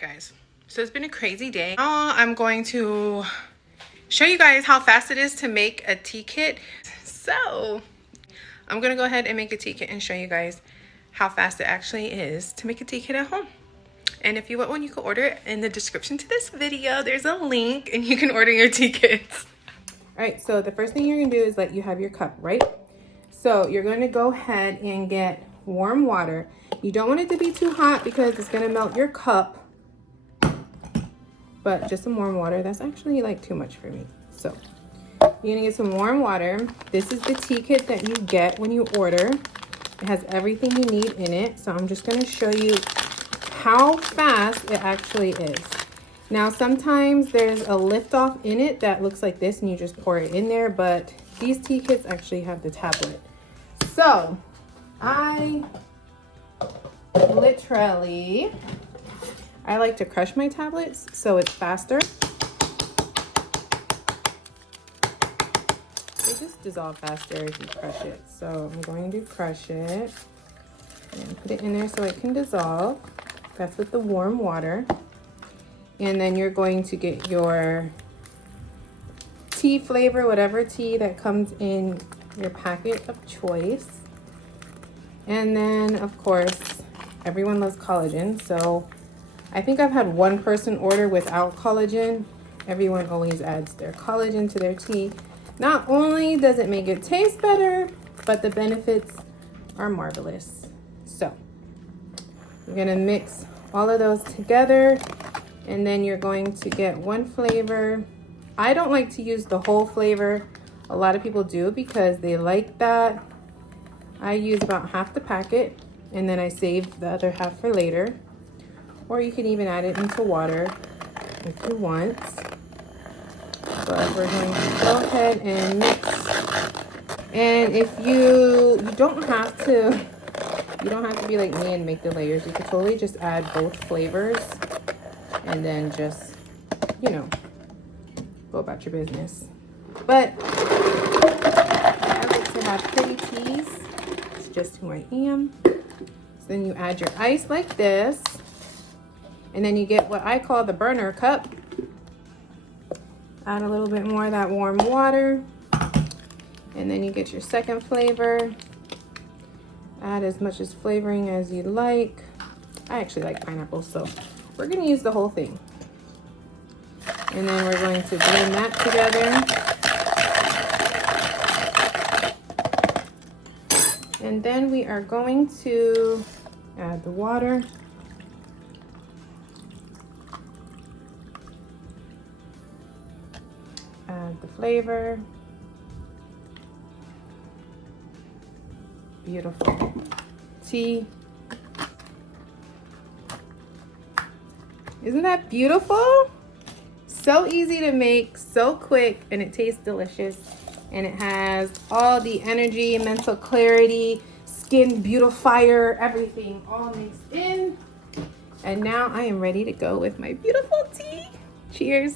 right, guys, so it's been a crazy day. Now I'm going to show you guys how fast it is to make a tea kit. So I'm gonna go ahead and make a tea kit and show you guys how fast it actually is to make a tea kit at home. And if you want one, you can order it in the description to this video. There's a link and you can order your tea kits. All right, so the first thing you're gonna do is you have your cup, right? So you're gonna go ahead and get warm water. You don't want it to be too hot because it's gonna melt your cup, but just some warm water. That's actually too much for me. So you're gonna get some warm water. This is the tea kit that you get when you order. It has everything you need in it. So I'm just gonna show you how fast it actually is. Now, sometimes there's a lift off in it that looks like this and you just pour it in there, but these tea kits actually have the tablet. So I like to crush my tablets so it's faster. They just dissolve faster if you crush it. So I'm going to crush it and put it in there so it can dissolve. That's with the warm water. And then you're going to get your tea flavor, whatever tea that comes in your packet of choice. And then, of course, everyone loves collagen. So I think I've had one person order without collagen. Everyone always adds their collagen to their tea. Not only does it make it taste better, but the benefits are marvelous. So you're gonna mix all of those together, and then you're going to get one flavor. I don't like to use the whole flavor. A lot of people do because they like that. I use about half the packet, and then I save the other half for later. Or you can even add it into water if you want. But we're going to go ahead and mix. And if you don't have to be like me and make the layers. You could totally just add both flavors and then just, go about your business. But I like to have pretty teas. It's just who I am. So then you add your ice like this. And then you get what I call the burner cup. Add a little bit more of that warm water. And then you get your second flavor. Add as much as flavoring as you like. I actually like pineapple, so we're going to use the whole thing. And then we're going to blend that together. And then we are going to add the water. Add the flavor. Beautiful tea. Isn't that beautiful? So easy to make, so quick, and it tastes delicious. And it has all the energy, mental clarity, skin beautifier, everything all mixed in. And now I am ready to go with my beautiful tea. Cheers.